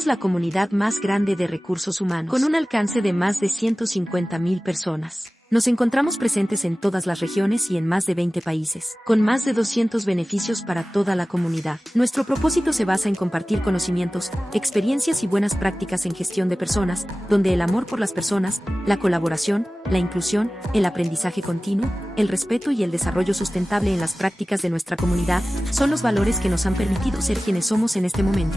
Somos la comunidad más grande de recursos humanos, con un alcance de más de 150.000 personas. Nos encontramos presentes en todas las regiones y en más de 20 países, con más de 200 beneficios para toda la comunidad. Nuestro propósito se basa en compartir conocimientos, experiencias y buenas prácticas en gestión de personas, donde el amor por las personas, la colaboración, la inclusión, el aprendizaje continuo, el respeto y el desarrollo sustentable en las prácticas de nuestra comunidad son los valores que nos han permitido ser quienes somos en este momento.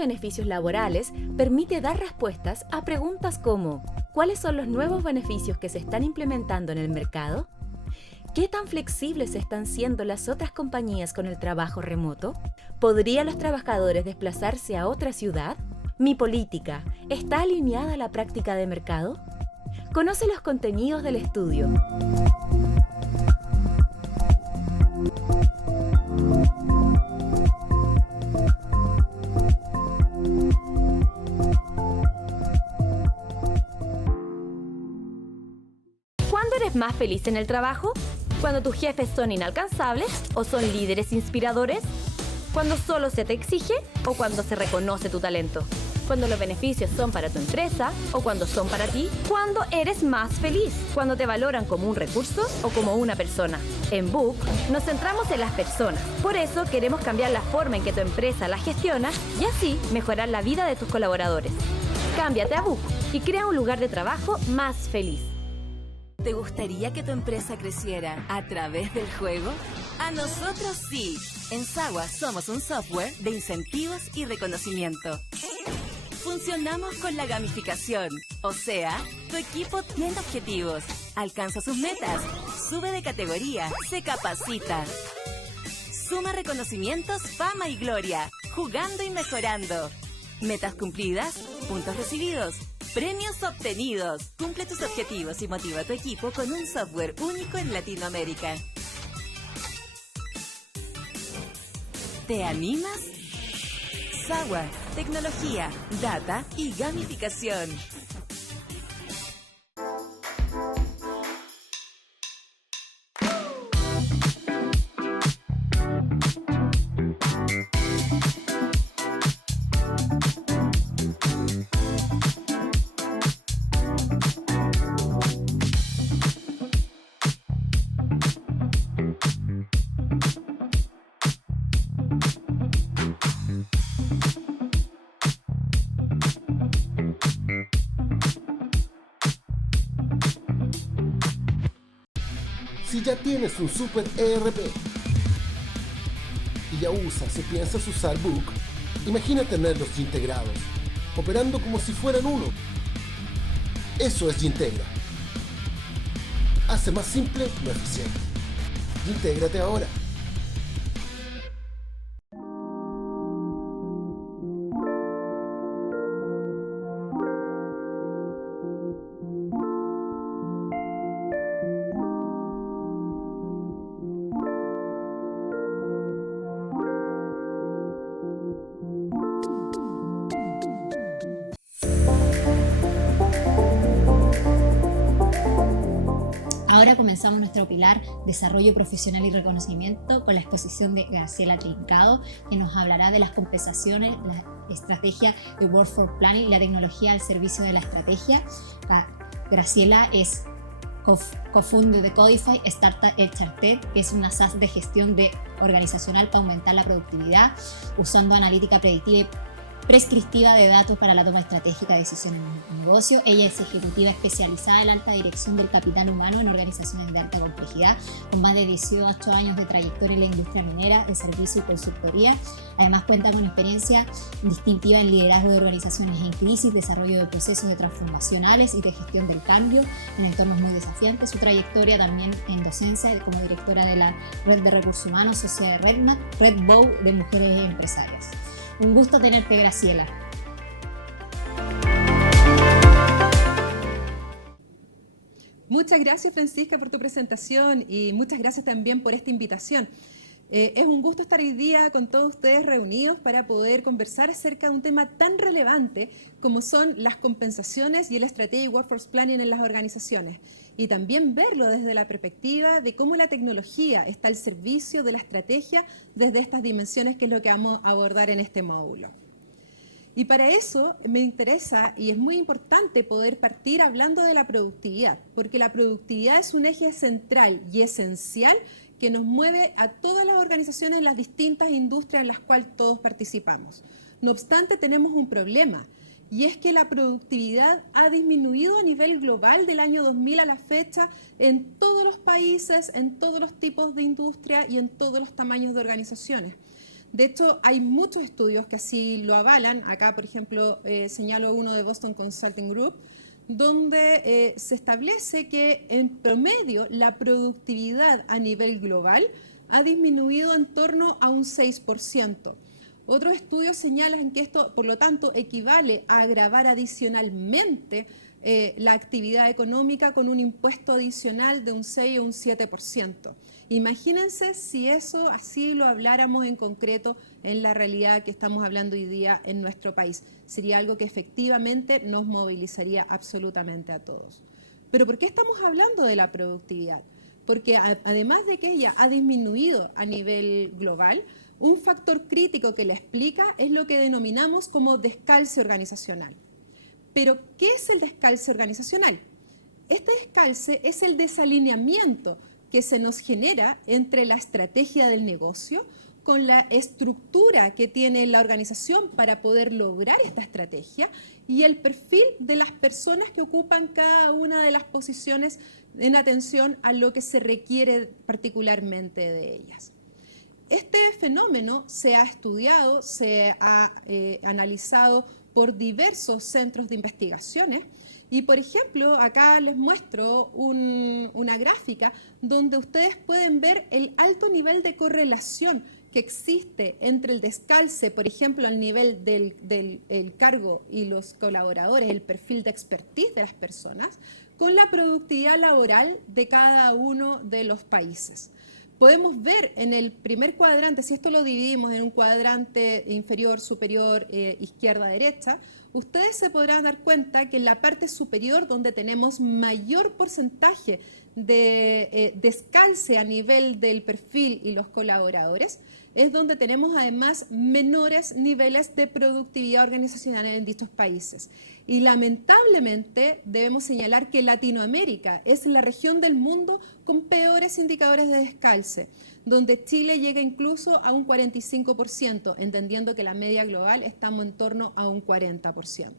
Beneficios laborales permite dar respuestas a preguntas como ¿cuáles son los nuevos beneficios que se están implementando en el mercado? ¿Qué tan flexibles están siendo las otras compañías con el trabajo remoto? ¿Podrían los trabajadores desplazarse a otra ciudad? ¿Mi política está alineada a la práctica de mercado? Conoce los contenidos del estudio. ¿Cuándo eres más feliz en el trabajo? ¿Cuando tus jefes son inalcanzables o son líderes inspiradores? ¿Cuando solo se te exige o cuando se reconoce tu talento? ¿Cuando los beneficios son para tu empresa o cuando son para ti? ¿Cuándo eres más feliz? ¿Cuando te valoran como un recurso o como una persona? En Book nos centramos en las personas. Por eso queremos cambiar la forma en que tu empresa la gestiona y así mejorar la vida de tus colaboradores. Cámbiate a Book y crea un lugar de trabajo más feliz. ¿Te gustaría que tu empresa creciera a través del juego? ¡A nosotros sí! En Sagua somos un software de incentivos y reconocimiento. Funcionamos con la gamificación, o sea, tu equipo tiene objetivos, alcanza sus metas, sube de categoría, se capacita. Suma reconocimientos, fama y gloria, jugando y mejorando. Metas cumplidas, puntos recibidos, premios obtenidos. Cumple tus objetivos y motiva a tu equipo con un software único en Latinoamérica. ¿Te animas? Sagua, tecnología, data y gamificación. Si ya tienes un super ERP y ya usas o piensas usar Book, imagina tenerlos integrados, operando como si fueran uno. Eso es Gintegra. Hace más simple lo eficiente. Intégrate ahora. Ahora comenzamos nuestro pilar Desarrollo Profesional y Reconocimiento con la exposición de Graciela Trincado, que nos hablará de las compensaciones, la estrategia de Workforce Planning y la tecnología al servicio de la estrategia. Graciela es co-founder de Codify, Startup HRT, que es una SaaS de gestión organizacional para aumentar la productividad usando analítica predictiva prescriptiva de datos para la toma estratégica de decisiones en el negocio. Ella es ejecutiva especializada en la alta dirección del capital humano en organizaciones de alta complejidad, con más de 18 años de trayectoria en la industria minera, de servicio y consultoría. Además cuenta con experiencia distintiva en liderazgo de organizaciones en crisis, desarrollo de procesos de transformacionales y de gestión del cambio en entornos muy desafiantes. Su trayectoria también en docencia como directora de la Red de Recursos Humanos, socia de Red Bow de Mujeres Empresarias. Un gusto tenerte, Graciela. Muchas gracias, Francisca, por tu presentación y muchas gracias también por esta invitación. Es un gusto estar hoy día con todos ustedes reunidos para poder conversar acerca de un tema tan relevante como son las compensaciones y la estrategia y workforce planning en las organizaciones. Y también verlo desde la perspectiva de cómo la tecnología está al servicio de la estrategia desde estas dimensiones, que es lo que vamos a abordar en este módulo. Y para eso me interesa y es muy importante poder partir hablando de la productividad, porque la productividad es un eje central y esencial que nos mueve a todas las organizaciones en las distintas industrias en las cuales todos participamos. No obstante, tenemos un problema, y es que la productividad ha disminuido a nivel global del año 2000 a la fecha en todos los países, en todos los tipos de industria y en todos los tamaños de organizaciones. De hecho, hay muchos estudios que así lo avalan. Acá, por ejemplo, señalo uno de Boston Consulting Group, donde se establece que en promedio la productividad a nivel global ha disminuido en torno a un 6%. Otros estudios señalan que esto, por lo tanto, equivale a agravar adicionalmente la actividad económica con un impuesto adicional de un 6 o un 7%. Imagínense si eso así lo habláramos en concreto en la realidad que estamos hablando hoy día en nuestro país. Sería algo que efectivamente nos movilizaría absolutamente a todos. ¿Pero por qué estamos hablando de la productividad? Porque además de que ella ha disminuido a nivel global, un factor crítico que la explica es lo que denominamos como descalce organizacional. Pero, ¿qué es el descalce organizacional? Este descalce es el desalineamiento que se nos genera entre la estrategia del negocio con la estructura que tiene la organización para poder lograr esta estrategia y el perfil de las personas que ocupan cada una de las posiciones en atención a lo que se requiere particularmente de ellas. Este fenómeno se ha estudiado, se ha analizado por diversos centros de investigaciones y, por ejemplo, acá les muestro una gráfica donde ustedes pueden ver el alto nivel de correlación que existe entre el descalce, por ejemplo, al nivel del cargo y los colaboradores, el perfil de expertise de las personas, con la productividad laboral de cada uno de los países. Podemos ver en el primer cuadrante, si esto lo dividimos en un cuadrante inferior, superior, izquierda, derecha, ustedes se podrán dar cuenta que en la parte superior, donde tenemos mayor porcentaje de descalce a nivel del perfil y los colaboradores, es donde tenemos además menores niveles de productividad organizacional en dichos países. Y lamentablemente debemos señalar que Latinoamérica es la región del mundo con peores indicadores de descalce, donde Chile llega incluso a un 45%, entendiendo que la media global estamos en torno a un 40%.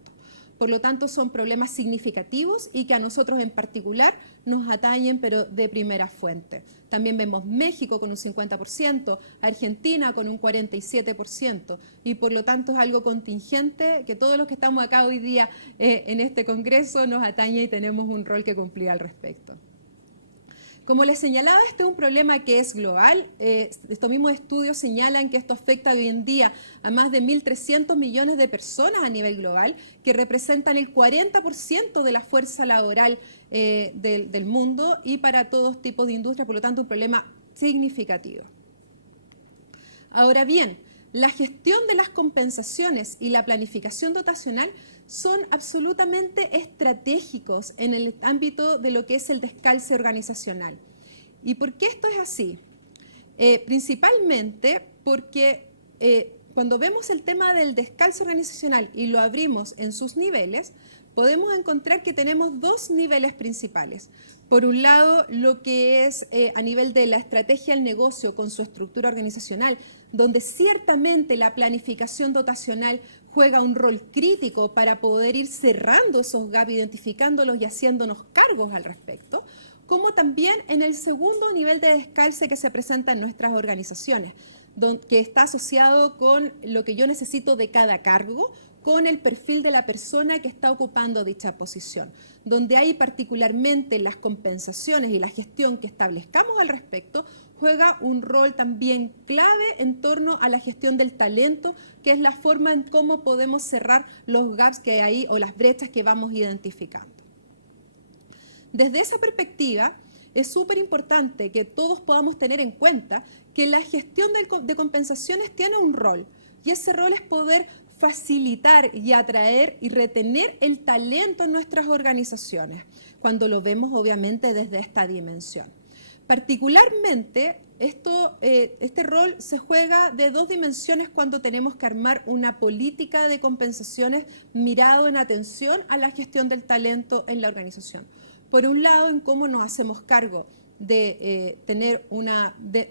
Por lo tanto, son problemas significativos y que a nosotros en particular nos atañen, pero de primera fuente. También vemos México con un 50%, Argentina con un 47%, y por lo tanto es algo contingente que todos los que estamos acá hoy día en este congreso nos atañe y tenemos un rol que cumplir al respecto. Como les señalaba, este es un problema que es global. Estos mismos estudios señalan que esto afecta hoy en día a más de 1.300 millones de personas a nivel global, que representan el 40% de la fuerza laboral del mundo y para todos tipos de industria, por lo tanto un problema significativo. Ahora bien, la gestión de las compensaciones y la planificación dotacional son absolutamente estratégicos en el ámbito de lo que es el descalce organizacional. ¿Y por qué esto es así? Principalmente porque cuando vemos el tema del descalce organizacional y lo abrimos en sus niveles, podemos encontrar que tenemos dos niveles principales. Por un lado, lo que es a nivel de la estrategia del negocio con su estructura organizacional, donde ciertamente la planificación dotacional juega un rol crítico para poder ir cerrando esos gaps, identificándolos y haciéndonos cargos al respecto, como también en el segundo nivel de descalce que se presenta en nuestras organizaciones, que está asociado con lo que yo necesito de cada cargo, con el perfil de la persona que está ocupando dicha posición, donde hay particularmente las compensaciones y la gestión que establezcamos al respecto, juega un rol también clave en torno a la gestión del talento, que es la forma en cómo podemos cerrar los gaps que hay ahí o las brechas que vamos identificando. Desde esa perspectiva, es súper importante que todos podamos tener en cuenta que la gestión de compensaciones tiene un rol, y ese rol es poder facilitar y atraer y retener el talento en nuestras organizaciones, cuando lo vemos obviamente desde esta dimensión. Particularmente, este rol se juega de dos dimensiones cuando tenemos que armar una política de compensaciones mirado en atención a la gestión del talento en la organización. Por un lado, en cómo nos hacemos cargo de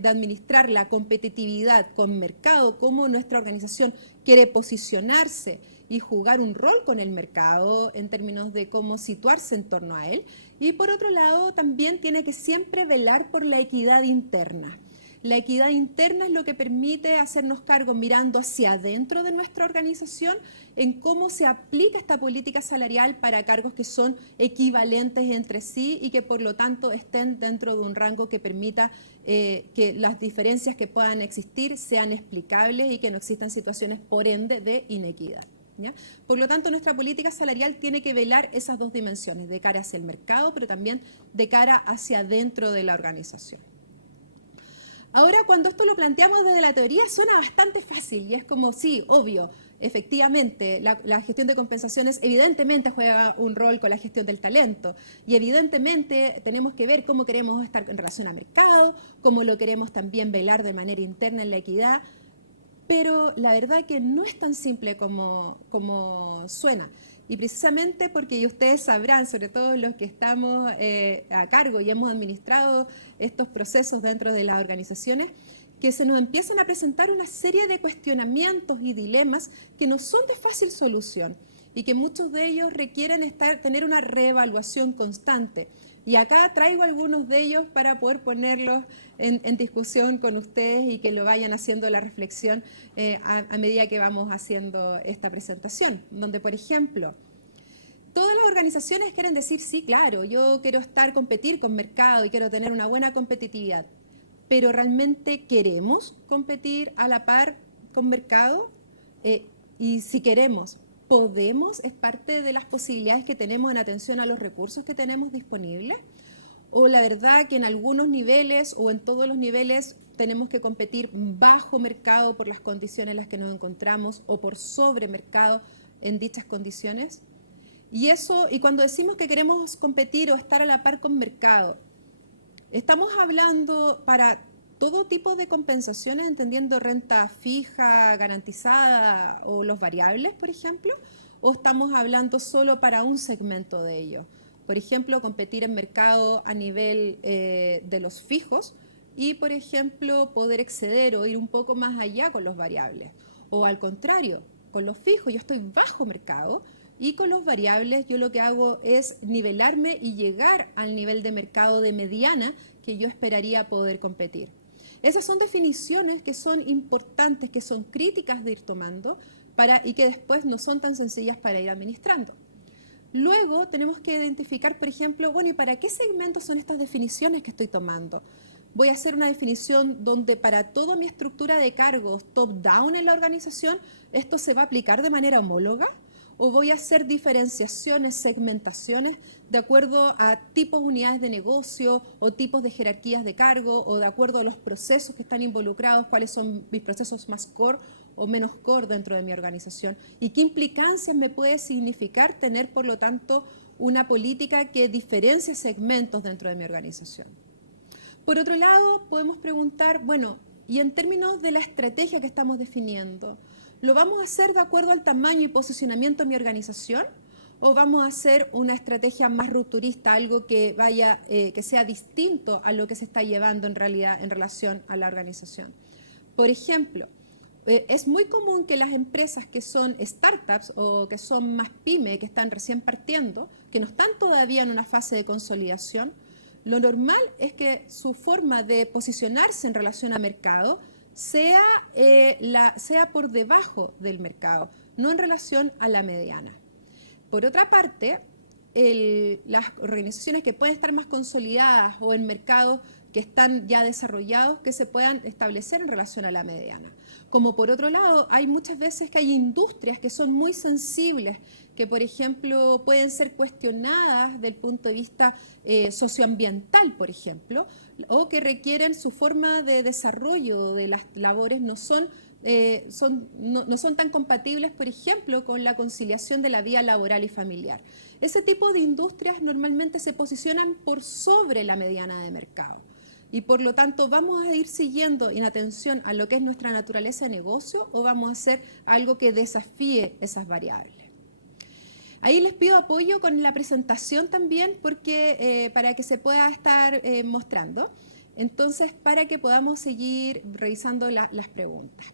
administrar la competitividad con mercado, cómo nuestra organización quiere posicionarse y jugar un rol con el mercado en términos de cómo situarse en torno a él. Y por otro lado, también tiene que siempre velar por la equidad interna. La equidad interna es lo que permite hacernos cargo mirando hacia adentro de nuestra organización en cómo se aplica esta política salarial para cargos que son equivalentes entre sí y que por lo tanto estén dentro de un rango que permita que las diferencias que puedan existir sean explicables y que no existan situaciones por ende de inequidad, ¿ya? Por lo tanto, nuestra política salarial tiene que velar esas dos dimensiones, de cara hacia el mercado, pero también de cara hacia adentro de la organización. Ahora, cuando esto lo planteamos desde la teoría, suena bastante fácil y es como, sí, obvio, efectivamente, la gestión de compensaciones evidentemente juega un rol con la gestión del talento y evidentemente tenemos que ver cómo queremos estar en relación al mercado, cómo lo queremos también velar de manera interna en la equidad, pero la verdad que no es tan simple como suena. Y precisamente porque, y ustedes sabrán, sobre todo los que estamos a cargo y hemos administrado estos procesos dentro de las organizaciones, que se nos empiezan a presentar una serie de cuestionamientos y dilemas que no son de fácil solución y que muchos de ellos requieren tener una reevaluación constante. Y acá traigo algunos de ellos para poder ponerlos en discusión con ustedes y que lo vayan haciendo la reflexión a medida que vamos haciendo esta presentación, donde, por ejemplo, todas las organizaciones quieren decir, sí, claro, yo quiero competir con mercado y quiero tener una buena competitividad, pero ¿realmente queremos competir a la par con mercado? Y si queremos, ¿podemos? ¿Es parte de las posibilidades que tenemos en atención a los recursos que tenemos disponibles? ¿O la verdad que en algunos niveles o en todos los niveles tenemos que competir bajo mercado por las condiciones en las que nos encontramos o por sobre mercado en dichas condiciones? Y cuando decimos que queremos competir o estar a la par con mercado, estamos hablando para todo tipo de compensaciones, entendiendo renta fija, garantizada o los variables, por ejemplo, o estamos hablando solo para un segmento de ellos. Por ejemplo, competir en mercado a nivel de los fijos y, por ejemplo, poder exceder o ir un poco más allá con los variables. O al contrario, con los fijos yo estoy bajo mercado y con los variables yo lo que hago es nivelarme y llegar al nivel de mercado de mediana que yo esperaría poder competir. Esas son definiciones que son importantes, que son críticas de ir tomando y que después no son tan sencillas para ir administrando. Luego tenemos que identificar, por ejemplo, bueno, ¿y para qué segmentos son estas definiciones que estoy tomando? Voy a hacer una definición donde para toda mi estructura de cargos top-down en la organización, ¿esto se va a aplicar de manera homóloga? ¿O voy a hacer diferenciaciones, segmentaciones de acuerdo a tipos, unidades de negocio o tipos de jerarquías de cargo o de acuerdo a los procesos que están involucrados, cuáles son mis procesos más core o menos core dentro de mi organización? ¿Y qué implicancias me puede significar tener, por lo tanto, una política que diferencie segmentos dentro de mi organización? Por otro lado, podemos preguntar, bueno, y en términos de la estrategia que estamos definiendo, ¿lo vamos a hacer de acuerdo al tamaño y posicionamiento de mi organización? ¿O vamos a hacer una estrategia más rupturista, algo que sea distinto a lo que se está llevando en realidad en relación a la organización? Por ejemplo, es muy común que las empresas que son startups o que son más pyme, que están recién partiendo, que no están todavía en una fase de consolidación, lo normal es que su forma de posicionarse en relación a mercado sea por debajo del mercado, no en relación a la mediana. Por otra parte, las organizaciones que pueden estar más consolidadas o en mercados que están ya desarrollados, que se puedan establecer en relación a la mediana. Como por otro lado, hay muchas veces que hay industrias que son muy sensibles, que por ejemplo pueden ser cuestionadas desde el punto de vista socioambiental, por ejemplo, o que requieren su forma de desarrollo de las labores no son tan compatibles, por ejemplo, con la conciliación de la vida laboral y familiar. Ese tipo de industrias normalmente se posicionan por sobre la mediana de mercado. Y por lo tanto, ¿vamos a ir siguiendo en atención a lo que es nuestra naturaleza de negocio o vamos a hacer algo que desafíe esas variables? Ahí les pido apoyo con la presentación también, porque para que se pueda estar mostrando. Entonces, para que podamos seguir revisando las preguntas.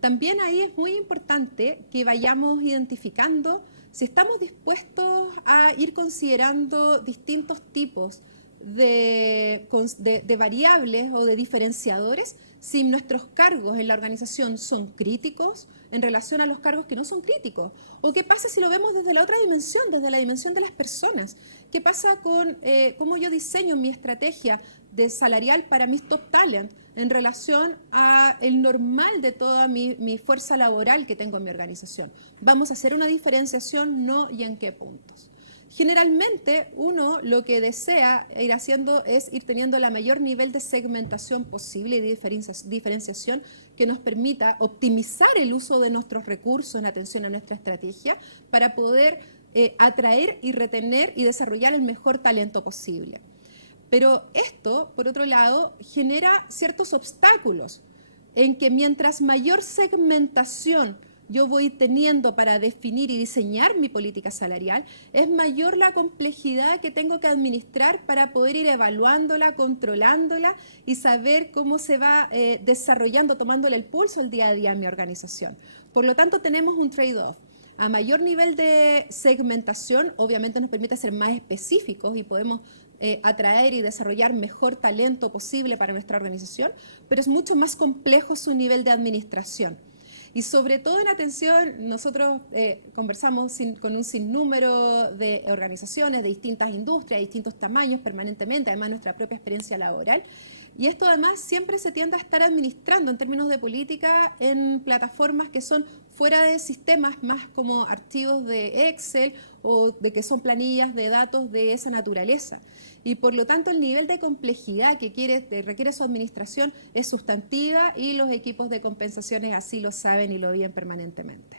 También ahí es muy importante que vayamos identificando si estamos dispuestos a ir considerando distintos tipos de variables o de diferenciadores, si nuestros cargos en la organización son críticos en relación a los cargos que no son críticos. ¿O qué pasa si lo vemos desde la otra dimensión, desde la dimensión de las personas? ¿Qué pasa con cómo yo diseño mi estrategia de salarial para mis top talent en relación a el normal de toda mi fuerza laboral que tengo en mi organización? ¿Vamos a hacer una diferenciación? No, ¿y en qué puntos? Generalmente uno lo que desea ir haciendo es ir teniendo el mayor nivel de segmentación posible y de diferenciación que nos permita optimizar el uso de nuestros recursos en atención a nuestra estrategia para poder atraer y retener y desarrollar el mejor talento posible. Pero esto, por otro lado, genera ciertos obstáculos en que mientras mayor segmentación yo voy teniendo para definir y diseñar mi política salarial, es mayor la complejidad que tengo que administrar para poder ir evaluándola, controlándola y saber cómo se va desarrollando, tomándole el pulso el día a día en mi organización. Por lo tanto, tenemos un trade-off. A mayor nivel de segmentación, obviamente nos permite ser más específicos y podemos atraer y desarrollar mejor talento posible para nuestra organización, pero es mucho más complejo su nivel de administración. Y sobre todo en atención, nosotros conversamos con un sinnúmero de organizaciones de distintas industrias, de distintos tamaños permanentemente, además nuestra propia experiencia laboral. Y esto además siempre se tiende a estar administrando en términos de política en plataformas que son fuera de sistemas más como archivos de Excel o de que son planillas de datos de esa naturaleza. Y por lo tanto el nivel de complejidad que requiere su administración es sustantiva y los equipos de compensaciones así lo saben y lo viven permanentemente.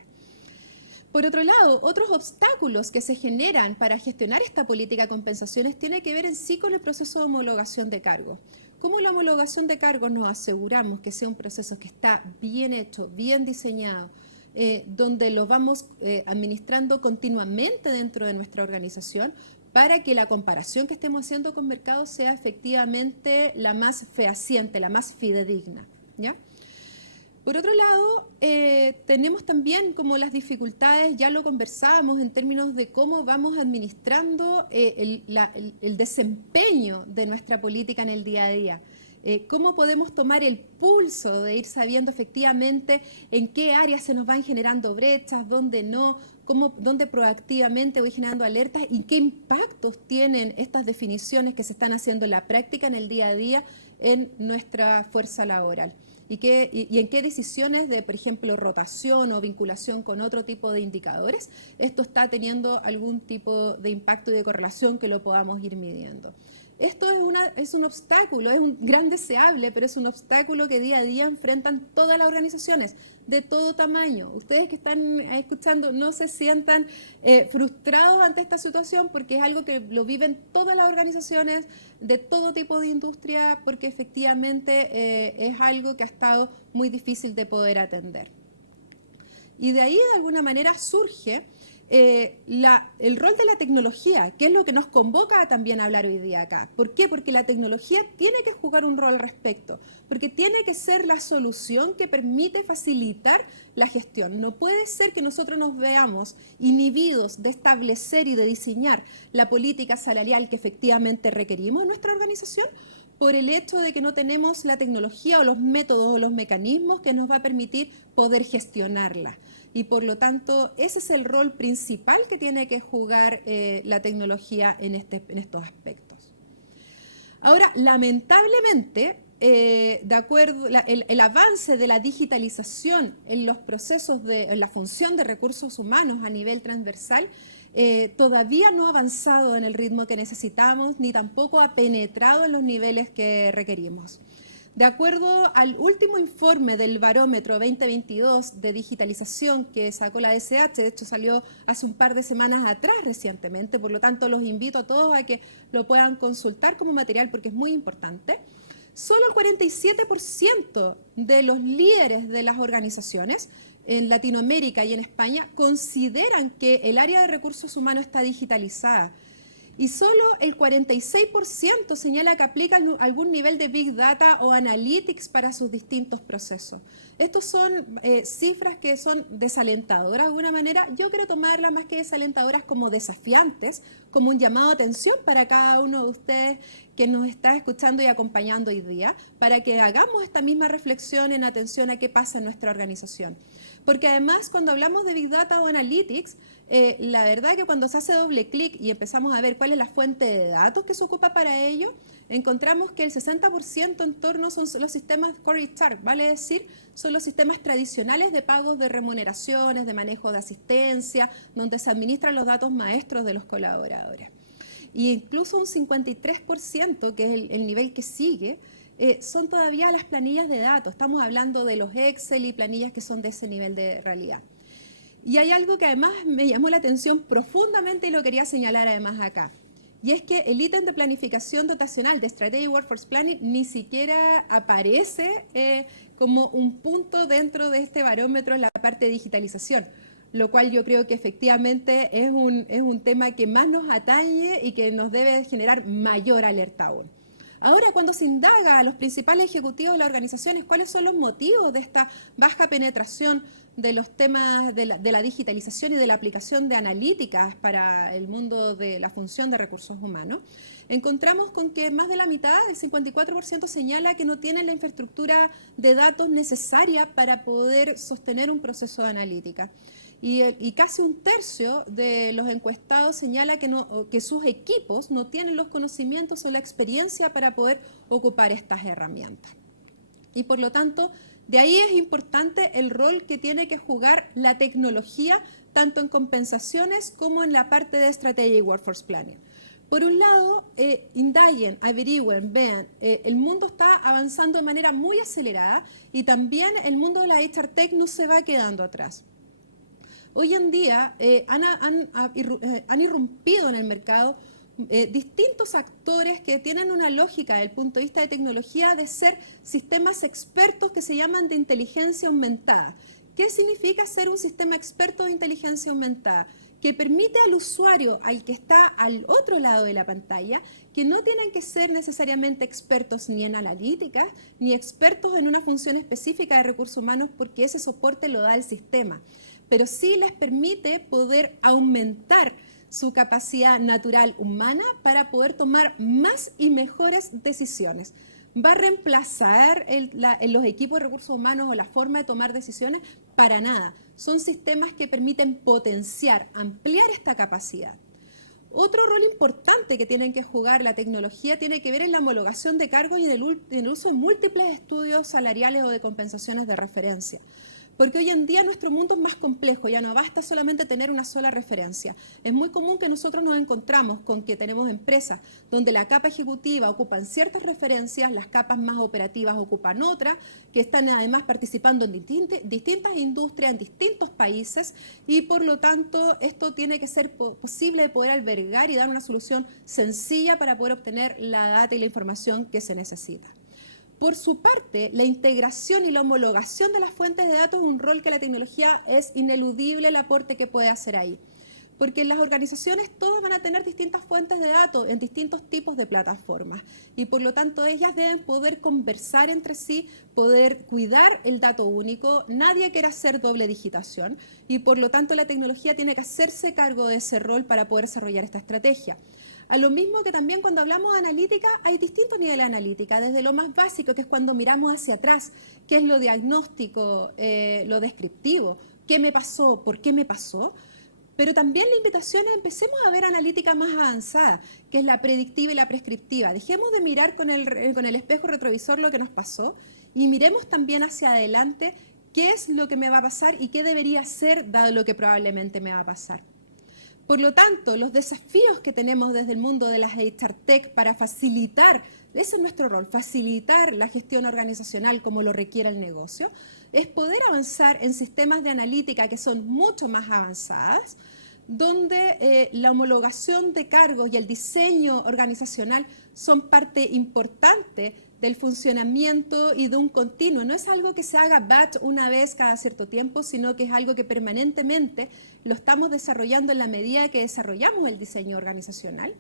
Por otro lado, otros obstáculos que se generan para gestionar esta política de compensaciones tiene que ver en sí con el proceso de homologación de cargos. ¿Cómo la homologación de cargos nos aseguramos que sea un proceso que está bien hecho, bien diseñado, donde lo vamos administrando continuamente dentro de nuestra organización para que la comparación que estemos haciendo con mercados sea efectivamente la más fehaciente, la más fidedigna, ¿ya? Por otro lado, tenemos también como las dificultades, ya lo conversábamos en términos de cómo vamos administrando el desempeño de nuestra política en el día a día. Cómo podemos tomar el pulso de ir sabiendo efectivamente en qué áreas se nos van generando brechas, dónde no, dónde proactivamente voy generando alertas y qué impactos tienen estas definiciones que se están haciendo en la práctica en el día a día en nuestra fuerza laboral. Y en qué decisiones de, por ejemplo, rotación o vinculación con otro tipo de indicadores, esto está teniendo algún tipo de impacto y de correlación que lo podamos ir midiendo. Esto es un obstáculo, es un gran deseable, pero es un obstáculo que día a día enfrentan todas las organizaciones de todo tamaño. Ustedes que están escuchando no se sientan frustrados ante esta situación porque es algo que lo viven todas las organizaciones de todo tipo de industria porque efectivamente es algo que ha estado muy difícil de poder atender. Y de ahí de alguna manera surge el rol de la tecnología, que es lo que nos convoca también a hablar hoy día acá. ¿Por qué? Porque la tecnología tiene que jugar un rol al respecto, porque tiene que ser la solución que permite facilitar la gestión. No puede ser que nosotros nos veamos inhibidos de establecer y de diseñar la política salarial que efectivamente requerimos en nuestra organización por el hecho de que no tenemos la tecnología o los métodos o los mecanismos que nos va a permitir poder gestionarla. Y por lo tanto, ese es el rol principal que tiene que jugar la tecnología en estos aspectos. Ahora, lamentablemente, de acuerdo, el avance de la digitalización en los procesos en la función de recursos humanos a nivel transversal todavía no ha avanzado en el ritmo que necesitamos, ni tampoco ha penetrado en los niveles que requerimos. De acuerdo al último informe del Barómetro 2022 de digitalización que sacó la DSH, de hecho salió hace un par de semanas atrás recientemente, por lo tanto los invito a todos a que lo puedan consultar como material porque es muy importante. Solo el 47% de los líderes de las organizaciones en Latinoamérica y en España consideran que el área de recursos humanos está digitalizada. Y solo el 46% señala que aplica algún nivel de Big Data o Analytics para sus distintos procesos. Estos son cifras que son desalentadoras de alguna manera. Yo quiero tomarlas más que desalentadoras como desafiantes, como un llamado a atención para cada uno de ustedes que nos está escuchando y acompañando hoy día, para que hagamos esta misma reflexión en atención a qué pasa en nuestra organización. Porque además cuando hablamos de Big Data o Analytics, la verdad que cuando se hace doble clic y empezamos a ver cuál es la fuente de datos que se ocupa para ello, encontramos que el 60% en torno son los sistemas Core HR, vale decir, son los sistemas tradicionales de pagos de remuneraciones, de manejo de asistencia, donde se administran los datos maestros de los colaboradores. Y incluso un 53%, que es el nivel que sigue, son todavía las planillas de datos. Estamos hablando de los Excel y planillas que son de ese nivel de realidad. Y hay algo que además me llamó la atención profundamente y lo quería señalar además acá. Y es que el ítem de planificación dotacional de Strategic Workforce Planning ni siquiera aparece como un punto dentro de este barómetro en la parte de digitalización, lo cual yo creo que efectivamente es un tema que más nos atañe y que nos debe generar mayor alerta aún. Ahora, cuando se indaga a los principales ejecutivos de las organizaciones cuáles son los motivos de esta baja penetración de los temas de la digitalización y de la aplicación de analíticas para el mundo de la función de recursos humanos, encontramos con que más de la mitad, el 54%, señala que no tienen la infraestructura de datos necesaria para poder sostener un proceso de analítica. Y casi un tercio de los encuestados señala que sus equipos no tienen los conocimientos o la experiencia para poder ocupar estas herramientas. Y por lo tanto, de ahí es importante el rol que tiene que jugar la tecnología, tanto en compensaciones como en la parte de Strategic Workforce Planning. Por un lado, indaguen, averigüen, vean, el mundo está avanzando de manera muy acelerada y también el mundo de la HR Tech no se va quedando atrás. Hoy en día han irrumpido en el mercado distintos actores que tienen una lógica desde el punto de vista de tecnología de ser sistemas expertos que se llaman de inteligencia aumentada. ¿Qué significa ser un sistema experto de inteligencia aumentada? Que permite al usuario, al que está al otro lado de la pantalla, que no tienen que ser necesariamente expertos ni en analítica, ni expertos en una función específica de recursos humanos, porque ese soporte lo da el sistema. Pero sí les permite poder aumentar su capacidad natural humana para poder tomar más y mejores decisiones. ¿Va a reemplazar los equipos de recursos humanos o la forma de tomar decisiones? Para nada. Son sistemas que permiten potenciar, ampliar esta capacidad. Otro rol importante que tienen que jugar la tecnología tiene que ver en la homologación de cargos y en el uso de múltiples estudios salariales o de compensaciones de referencia. Porque hoy en día nuestro mundo es más complejo, ya no basta solamente tener una sola referencia. Es muy común que nosotros nos encontramos con que tenemos empresas donde la capa ejecutiva ocupan ciertas referencias, las capas más operativas ocupan otras, que están además participando en distintas industrias, en distintos países, y por lo tanto esto tiene que ser posible de poder albergar y dar una solución sencilla para poder obtener la data y la información que se necesita. Por su parte, la integración y la homologación de las fuentes de datos es un rol que la tecnología es ineludible el aporte que puede hacer ahí. porque las organizaciones todas van a tener distintas fuentes de datos en distintos tipos de plataformas y por lo tanto ellas deben poder conversar entre sí, poder cuidar el dato único, nadie quiere hacer doble digitación y por lo tanto la tecnología tiene que hacerse cargo de ese rol para poder desarrollar esta estrategia. A lo mismo que también cuando hablamos de analítica, hay distintos niveles de analítica, desde lo más básico, que es cuando miramos hacia atrás, qué es lo diagnóstico, lo descriptivo, qué me pasó, por qué me pasó, pero también la invitación es empecemos a ver analítica más avanzada, que es la predictiva y la prescriptiva. Dejemos de mirar con el espejo retrovisor lo que nos pasó y miremos también hacia adelante qué es lo que me va a pasar y qué debería hacer dado lo que probablemente me va a pasar. Por lo tanto, los desafíos que tenemos desde el mundo de las HR Tech para facilitar, ese es nuestro rol, facilitar la gestión organizacional como lo requiere el negocio, es poder avanzar en sistemas de analítica que son mucho más avanzadas, donde la homologación de cargos y el diseño organizacional son parte importante del funcionamiento y de un continuo. No es algo que se haga batch una vez cada cierto tiempo, sino que es algo que permanentemente lo estamos desarrollando en la medida que desarrollamos el diseño organizacional,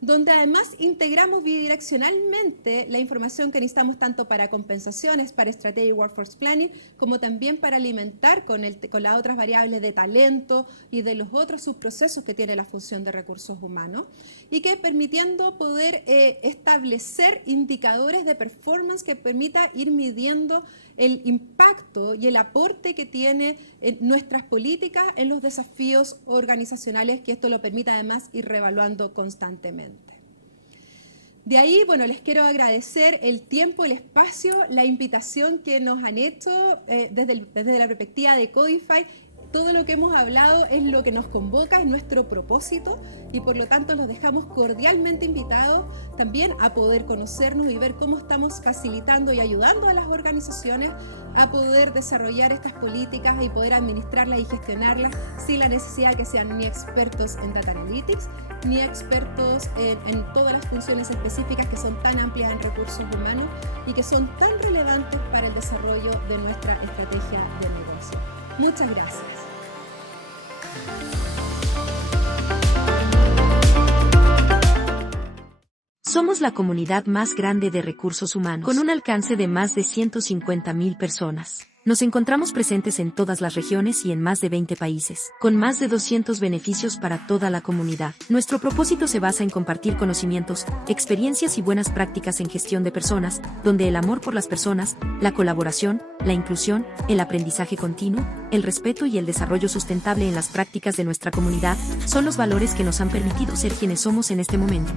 donde además integramos bidireccionalmente la información que necesitamos tanto para compensaciones, para Strategic Workforce Planning, como también para alimentar con las otras variables de talento y de los otros subprocesos que tiene la función de recursos humanos, y que permitiendo poder establecer indicadores de performance que permita ir midiendo el impacto y el aporte que tiene nuestras políticas en los desafíos organizacionales, que esto lo permita además ir reevaluando constantemente. De ahí, bueno, les quiero agradecer el tiempo, el espacio, la invitación que nos han hecho desde la perspectiva de Codify. Todo lo que hemos hablado es lo que nos convoca, es nuestro propósito y por lo tanto los dejamos cordialmente invitados también a poder conocernos y ver cómo estamos facilitando y ayudando a las organizaciones a poder desarrollar estas políticas y poder administrarlas y gestionarlas sin la necesidad de que sean ni expertos en Data Analytics ni expertos en todas las funciones específicas que son tan amplias en recursos humanos y que son tan relevantes para el desarrollo de nuestra estrategia de negocio. Muchas gracias. Somos la comunidad más grande de recursos humanos, con un alcance de más de 150.000 personas. Nos encontramos presentes en todas las regiones y en más de 20 países, con más de 200 beneficios para toda la comunidad. Nuestro propósito se basa en compartir conocimientos, experiencias y buenas prácticas en gestión de personas, donde el amor por las personas, la colaboración, la inclusión, el aprendizaje continuo, el respeto y el desarrollo sustentable en las prácticas de nuestra comunidad son los valores que nos han permitido ser quienes somos en este momento.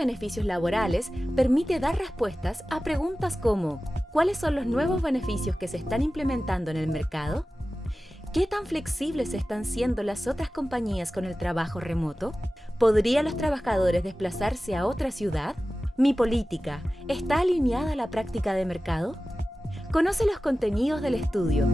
Beneficios laborales permite dar respuestas a preguntas como ¿cuáles son los nuevos beneficios que se están implementando en el mercado? ¿Qué tan flexibles están siendo las otras compañías con el trabajo remoto? ¿Podrían los trabajadores desplazarse a otra ciudad? ¿Mi política está alineada a la práctica de mercado? Conoce los contenidos del estudio.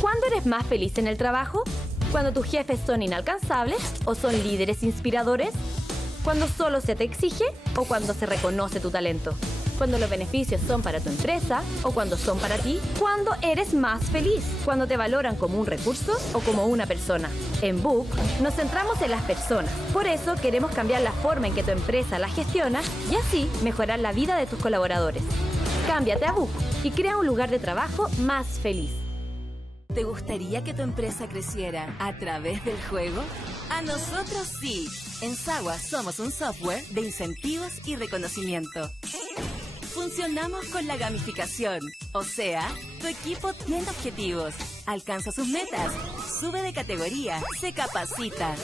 ¿Cuándo eres más feliz en el trabajo? ¿Cuando tus jefes son inalcanzables o son líderes inspiradores? ¿Cuando solo se te exige o cuando se reconoce tu talento? cuando los beneficios son para tu empresa o cuando son para ti, cuando eres más feliz, cuando te valoran como un recurso o como una persona. En Book nos centramos en las personas, por eso queremos cambiar la forma en que tu empresa la gestiona y así mejorar la vida de tus colaboradores. Cámbiate a Book y crea un lugar de trabajo más feliz. ¿Te gustaría que tu empresa creciera a través del juego? A nosotros sí. En Sagua somos un software de incentivos y reconocimiento. Funcionamos con la gamificación, o sea, tu equipo tiene objetivos, alcanza sus metas, sube de categoría, se capacita.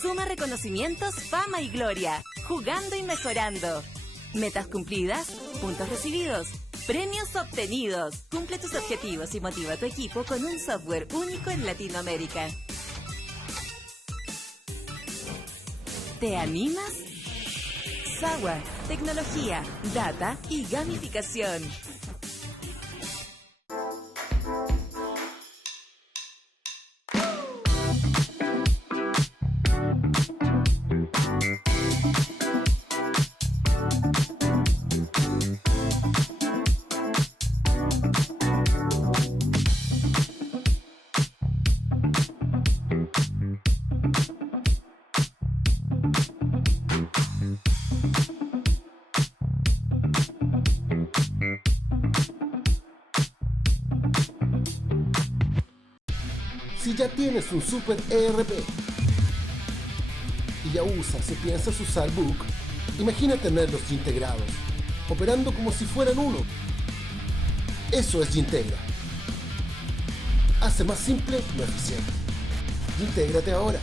Suma reconocimientos, fama y gloria, jugando y mejorando. Metas cumplidas, puntos recibidos, premios obtenidos. Cumple tus objetivos y motiva a tu equipo con un software único en Latinoamérica. ¿Te animas? Sagua, tecnología, data y gamificación. Si ya tienes un super ERP y ya usas o piensas usar Book, imagina tenerlos integrados, operando como si fueran uno. Eso es Gintegra. Hace más simple lo eficiente. Intégrate ahora.